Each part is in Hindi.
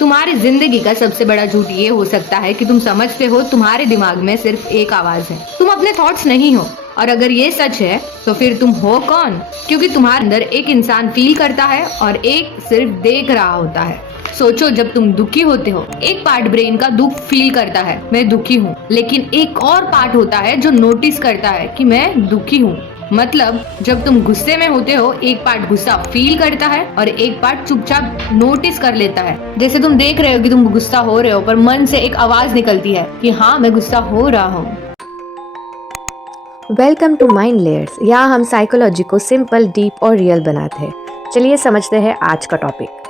तुम्हारी जिंदगी का सबसे बड़ा झूठ ये हो सकता है कि तुम समझते हो तुम्हारे दिमाग में सिर्फ एक आवाज है, तुम अपने थॉट्स नहीं हो। और अगर ये सच है तो फिर तुम हो कौन? क्योंकि तुम्हारे अंदर एक इंसान फील करता है और एक सिर्फ देख रहा होता है। सोचो, जब तुम दुखी होते हो, एक पार्ट ब्रेन का दुख फील करता है, मैं दुखी हूँ, लेकिन एक और पार्ट होता है जो नोटिस करता है कि मैं दुखी हूँ। मतलब जब तुम गुस्से में होते हो, एक पार्ट गुस्सा फील करता है और एक पार्ट चुपचाप नोटिस कर लेता है। जैसे तुम देख रहे हो कि तुम गुस्सा हो रहे हो, पर मन से एक आवाज निकलती है कि हाँ, मैं गुस्सा हो रहा हूँ। Welcome to Mind Layers. यहाँ हम साइकोलॉजी को सिंपल, डीप और रियल बनाते हैं। चलिए समझते हैं आज का टॉपिक।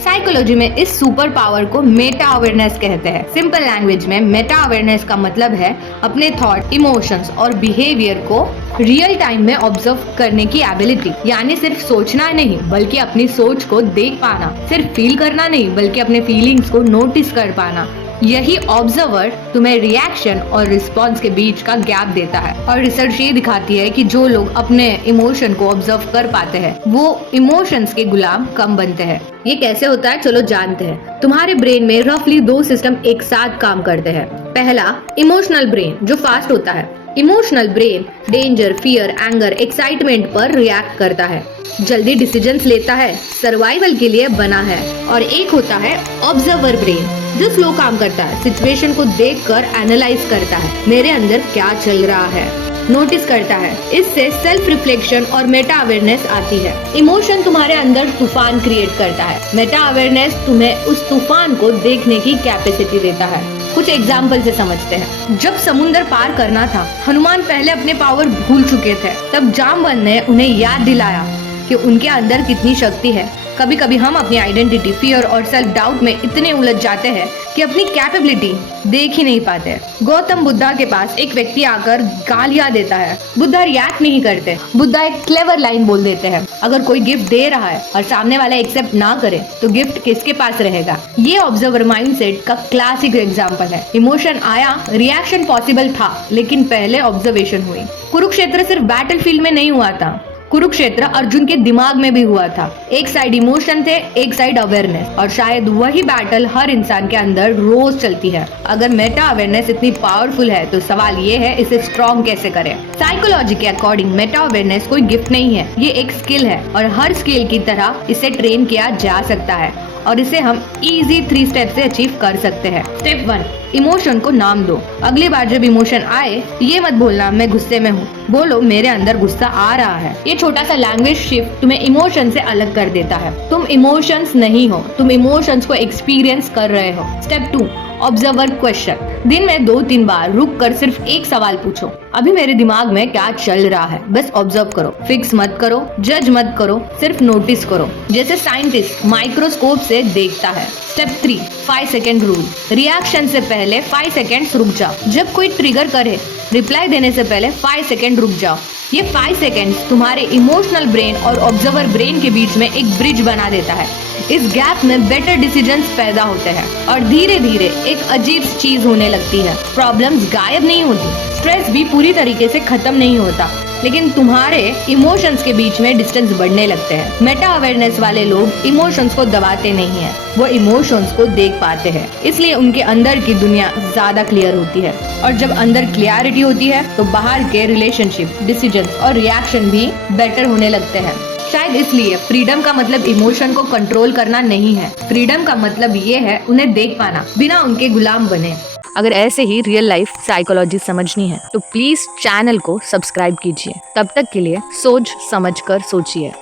साइकोलॉजी में इस सुपर पावर को मेटा अवेयरनेस कहते हैं। सिंपल लैंग्वेज में मेटा अवेयरनेस का मतलब है अपने थॉट, इमोशंस और बिहेवियर को रियल टाइम में ऑब्जर्व करने की एबिलिटी। यानी सिर्फ सोचना नहीं बल्कि अपनी सोच को देख पाना, सिर्फ फील करना नहीं बल्कि अपने फीलिंग्स को नोटिस कर पाना। यही ऑब्जर्वर तुम्हें रिएक्शन और रिस्पॉन्स के बीच का गैप देता है। और रिसर्च ये दिखाती है कि जो लोग अपने इमोशन को ऑब्जर्व कर पाते हैं वो इमोशंस के गुलाम कम बनते हैं। ये कैसे होता है, चलो जानते हैं। तुम्हारे ब्रेन में रफली 2 सिस्टम एक साथ काम करते हैं। पहला, इमोशनल ब्रेन, जो फास्ट होता है। Emotional brain danger, fear, anger, excitement पर रिएक्ट करता है, जल्दी डिसीजंस लेता है, सर्वाइवल के लिए बना है। और एक होता है ऑब्जर्वर ब्रेन, जो स्लो काम करता है, सिचुएशन को देखकर एनालाइज करता है, मेरे अंदर क्या चल रहा है, नोटिस करता है। इससे सेल्फ रिफ्लेक्शन और मेटा अवेयरनेस आती है। इमोशन तुम्हारे अंदर तूफान क्रिएट करता है, मेटा अवेयरनेस तुम्हें उस तूफान को देखने की कैपेसिटी देता है। कुछ एग्जाम्पल से समझते हैं। जब समुंदर पार करना था, हनुमान पहले अपने पावर भूल चुके थे। तब जामवंत ने उन्हें याद दिलाया कि उनके अंदर कितनी शक्ति है। कभी कभी हम अपनी आइडेंटिटी, फियर और सेल्फ डाउट में इतने उलझ जाते हैं कि अपनी कैपेबिलिटी देख ही नहीं पाते। गौतम बुद्धा के पास एक व्यक्ति आकर गालियां देता है, बुद्धा रिएक्ट नहीं करते। बुद्धा एक क्लेवर लाइन बोल देते हैं, अगर कोई गिफ्ट दे रहा है और सामने वाला एक्सेप्ट ना करे तो गिफ्ट किसके पास रहेगा। ये ऑब्जर्वर माइंडसेट का क्लासिक एग्जाम्पल है। इमोशन आया, रिएक्शन पॉसिबल था, लेकिन पहले ऑब्जर्वेशन हुई। कुरुक्षेत्र सिर्फ बैटलफील्ड में नहीं हुआ था, कुरुक्षेत्र अर्जुन के दिमाग में भी हुआ था। एक साइड इमोशन थे, एक साइड अवेयरनेस, और शायद वही बैटल हर इंसान के अंदर रोज चलती है। अगर मेटा अवेयरनेस इतनी पावरफुल है तो सवाल ये है, इसे स्ट्रॉन्ग कैसे करें। साइकोलॉजी के अकॉर्डिंग मेटा अवेयरनेस कोई गिफ्ट नहीं है, ये एक स्किल है और हर स्किल की तरह इसे ट्रेन किया जा सकता है और इसे हम इजी 3 स्टेप से अचीव कर सकते हैं। स्टेप 1, इमोशन को नाम दो। अगली बार जब इमोशन आए, ये मत बोलना मैं गुस्से में हूँ, बोलो मेरे अंदर गुस्सा आ रहा है। ये छोटा सा लैंग्वेज शिफ्ट तुम्हें इमोशन से अलग कर देता है। तुम इमोशंस नहीं हो, तुम इमोशंस को एक्सपीरियंस कर रहे हो। Step 2, observer question. दिन में 2-3 बार रुक कर सिर्फ एक सवाल पूछो, अभी मेरे दिमाग में क्या चल रहा है। बस ऑब्जर्व करो, फिक्स मत करो, जज मत करो, सिर्फ नोटिस करो, जैसे साइंटिस्ट माइक्रोस्कोप से देखता है। Step 3, 5 second rule. रिएक्शन से पहले 5 सेकेंड्स रुक जाओ। जब कोई ट्रिगर करे, रिप्लाई देने से पहले 5 सेकेंड रुक जाओ। ये 5 सेकेंड्स तुम्हारे इमोशनल ब्रेन और ऑब्जर्वर ब्रेन के बीच में एक ब्रिज बना देता है। इस गैप में बेटर डिसीजंस पैदा होते हैं और धीरे धीरे एक अजीब चीज होने लगती है। प्रॉब्लम्स गायब नहीं होती, स्ट्रेस भी पूरी तरीके से खत्म नहीं होता, लेकिन तुम्हारे इमोशंस के बीच में डिस्टेंस बढ़ने लगते हैं। मेटा अवेयरनेस वाले लोग इमोशंस को दबाते नहीं हैं, वो इमोशंस को देख पाते हैं, इसलिए उनके अंदर की दुनिया ज्यादा क्लियर होती है। और जब अंदर क्लियरिटी होती है तो बाहर के रिलेशनशिप, डिसीजंस और रिएक्शन भी बेटर होने लगते हैं। शायद इसलिए फ्रीडम का मतलब इमोशन को कंट्रोल करना नहीं है, फ्रीडम का मतलब ये है उन्हें देख पाना बिना उनके गुलाम बने। अगर ऐसे ही रियल लाइफ साइकोलॉजी समझनी है तो प्लीज चैनल को सब्सक्राइब कीजिए। तब तक के लिए सोच समझ कर सोचिए।